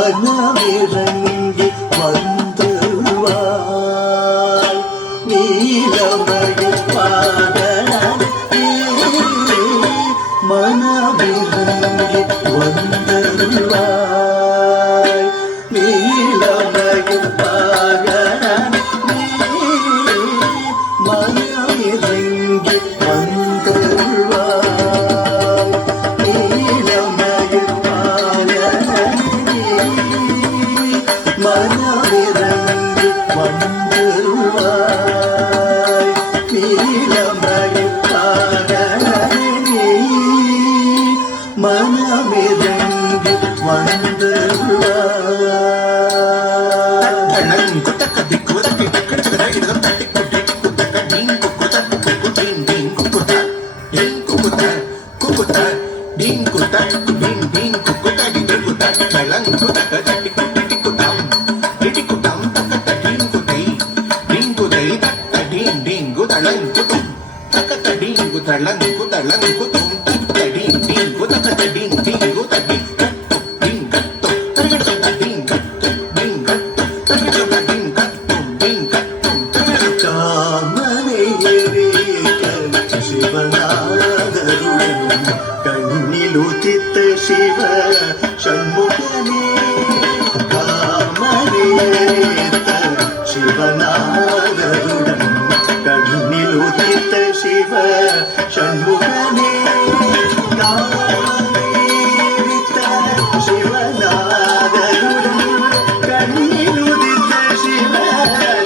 மனமிறங்கி வந்துவாய் நீலமயில் பாடல் மனமிறங்கி வந்துவாய் நீலமயில் பாடல் மனமிறங்கி வந்துவாய் நீலமயில் மனமிறங்கி வந்துருவாய் நீலமயில் பாடலி மனமிறங்கி கண்ணிலுதித்த சிவ சண்முகனே காமரேத்த சிவநாதருடன் கண்ணிலுதித்த சிவ சண்முகனே காமரேத்த சிவநாதருடன் கண்ணிலுதித்த சிவ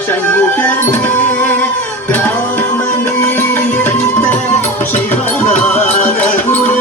சண்முகனே காமரேத்த சிவநாதருடன்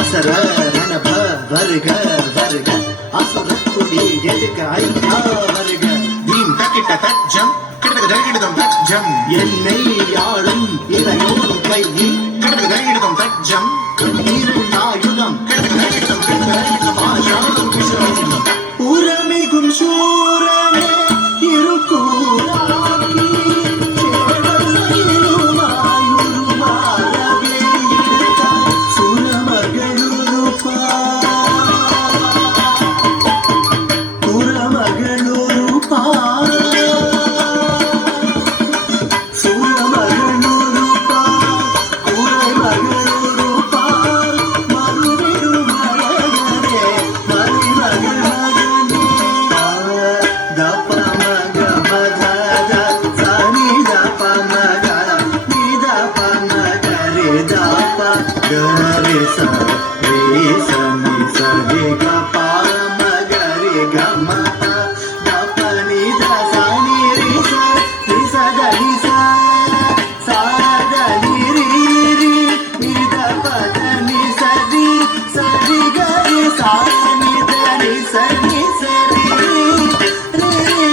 அசர ரணப வருக வருக அசுரத்துடி எடுக்க ஐயா வருக தீம் தக்கிட்ட தஜம் கிடக்கு தரிகிடுதம் தஜம் என்னை யாழும் இறையோடு கையில் கிடக்கு தரிகிடுதம் தஜம் கண்ணீரின் ஆயுதம் கிடக்கு தரிகிடுதம் கிடக்கு ஆயுதம் கிசுரம் உரமிகும் சூரனே இருக்கூராக்கி ಗರಿ ಸ ರೇ ಸ ನಿ ಸ ರಿ ಗ ಪ ಮ ಗ ರಿ ಗ ಮ ಪ ದ ಪ ನಿ ದ ಸ ನಿ ರಿ ಸ ಗ ರಿ ಸ ಸ ಗ ನಿ ರಿ ರಿ ನಿ ದ ಪ ದ ನಿ ಸ ರಿ ಗ ರಿ ಸ ನಿ ದ ರಿ ಸ ನಿ ಸ ರಿ ರಿ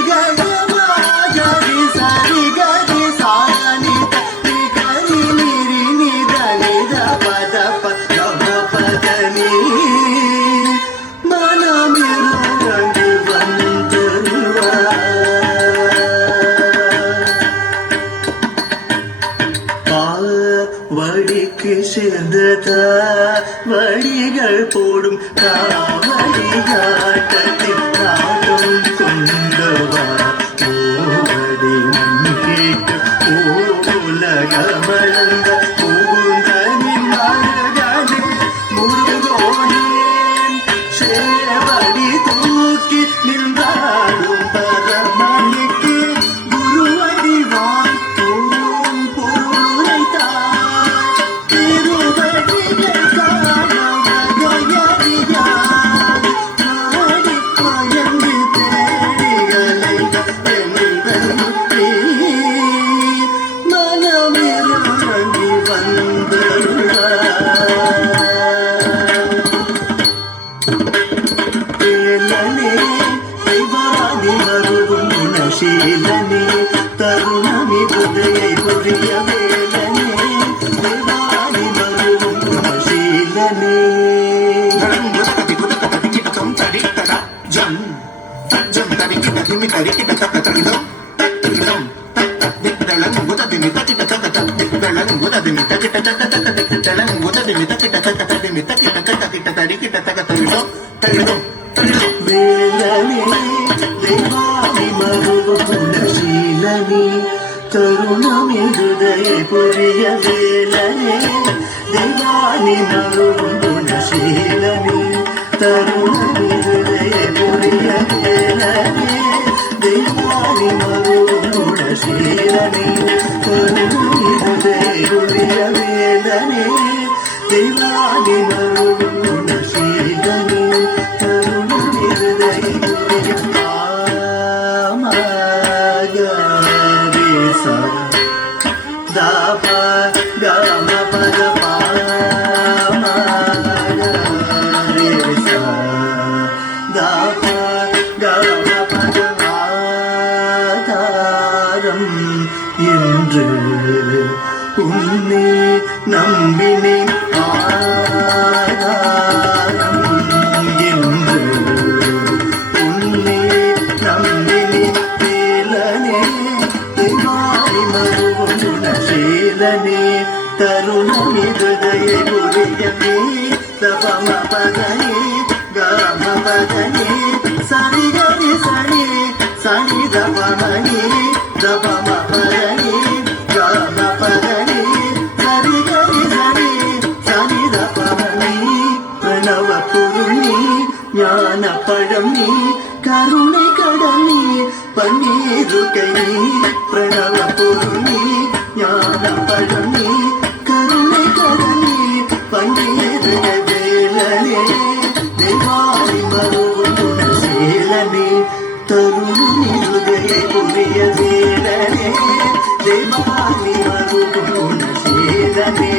ಗ ಗ ಮ ಗ ರಿ ಸ ರಿ ಗ ರಿ ಸ ನಿ ದ ರಿ ಗ ರಿ ನಿ ರಿ ನಿ ದ ನಿ ದ ಪ ದ ಪ ಗ ಮ ಪ ದ ನಿ ಮನ ಮಿರುಗಂಗಿ ಬಂದಿರುವ வழிக்கு சேர்ந்த வழிகள் போடும் காவடிகாட்டத்தில் காடும் கொண்டவா ஓவடி மண் கேட்டு உலகமளந்த பூந்தனின் அழகனே முருகோனேன் சேவடி தூக்கி நின்றாடும் பரமணிக்கு குருவடி வாழ்த்தோம் பூரைத்தார் திருவடிகள் காணவகையறியார் நாடி பயந்து தேடிகளை எங்கள் முத்தி மனமிறங்கி வந்தருளார் வேலனே தெய்வாதி வருவும் குணசீலனே தருணமிதுதையை புரிய வேலனே தெய்வாதி வருவும் குணசீலனே ஜம் ஜம் தரிக்கிட்ட திமி தரிக்கிட்ட தக்க தரிதம் தரிதம் தளங் உததிமி தக்கிட்ட தக்க தளங் உததிமி தக்கிட்ட தக்க தக்க தளங் உததிமி தக்கிட்ட தக்க தடிமி தக்கிட்ட தக்க கிட்ட தரிக்கிட்ட தக்க தரிதம் தரிதம் தரிதம் வேலனே தெய்வாதி வருவும் குணசீலனே தருணமிதுதையை புரிய வேலனே தெய்வாதி வருவும் குணசீலனே தருணமிதுதையை புரிய வேலனே தெய்வாதி வருவும் குணசீலனே தருணமிதுதையை புரிய வேலனே தெய்வாதி வருவும் குணசீலனே தருணமிதுதையை புரிய காமகரிச தப கம பத பாமகரிச தப கம பத ஆதாரம் என்று உன்னை நம்பினேன் ஆதாரம் என்று உன்னை நம்பினேன் வேலனே தெய்வாதி வருவும் குணசீலனே தருணமிதுதையை புரியவே தபம பதனே கம பதனே சனி கரி சனி சனி தபமணி தபம பதனே கம பதனே சரி கரி சனி சனி தபமணி பிரணவ பொருள் நீ ஞான பழம் நீ கருணை கடல் நீ பன்னீரு கை நீ பிரணவ பொருள் நீ ஞான பழம் நீ கருணை கடல் நீ பன்னீரு வேலனே தெய்வாதி வருவும் குணசீலனே தருணமிதுதையை புரிய வேலனே தெய்வாதி வருவும் குணசீலனே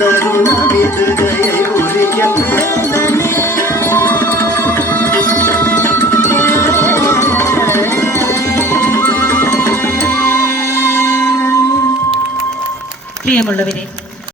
தருணமிதுதையை புரிய வேலனே പ്രിയമുള്ളവരെ